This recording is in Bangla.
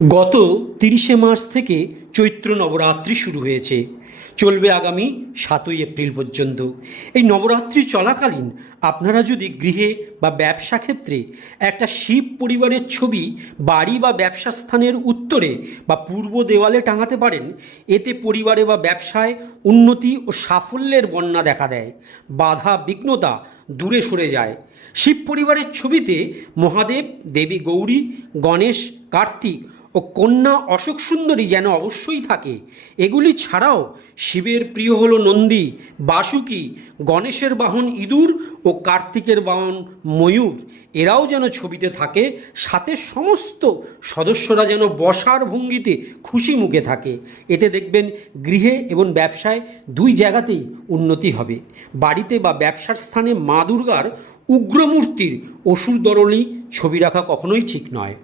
গত তিরিশে মার্চ থেকে চৈত্র নবরাত্রি শুরু হয়েছে। চলবে আগামী সাতই এপ্রিল পর্যন্ত। এই নবরাত্রি চলাকালীন আপনারা যদি গৃহে বা ব্যবসা ক্ষেত্রে একটা শিব পরিবারের ছবি বাড়ি বা ব্যবসা স্থানের উত্তরে বা পূর্ব দেওয়ালে টাঙাতে পারেন, এতে পরিবারে বা ব্যবসায় উন্নতি ও সাফল্যের বন্যা দেখা দেয়। বাধা বিঘ্নতা দূরে সরে যায়। শিব পরিবারের ছবিতে মহাদেব, দেবী গৌরী, গণেশ, কার্তিক ও কন্যা অশোক সুন্দরী যেন অবশ্যই থাকে। এগুলি ছাড়াও শিবের প্রিয় হল নন্দী, বাসুকি, গণেশের বাহন ইঁদুর ও কার্তিকের বাহন ময়ূর। এরাও যেন ছবিতে থাকে, সাথে সমস্ত সদস্যরা যেন বসার ভঙ্গিতে খুশি মুখে থাকে। এতে দেখবেন গৃহে এবং ব্যবসায় দুই জায়গাতেই উন্নতি হবে। বাড়িতে বা ব্যবসার স্থানে মা দুর্গার উগ্রমূর্তির অসুর দরণী ছবি রাখা কখনোই ঠিক নয়।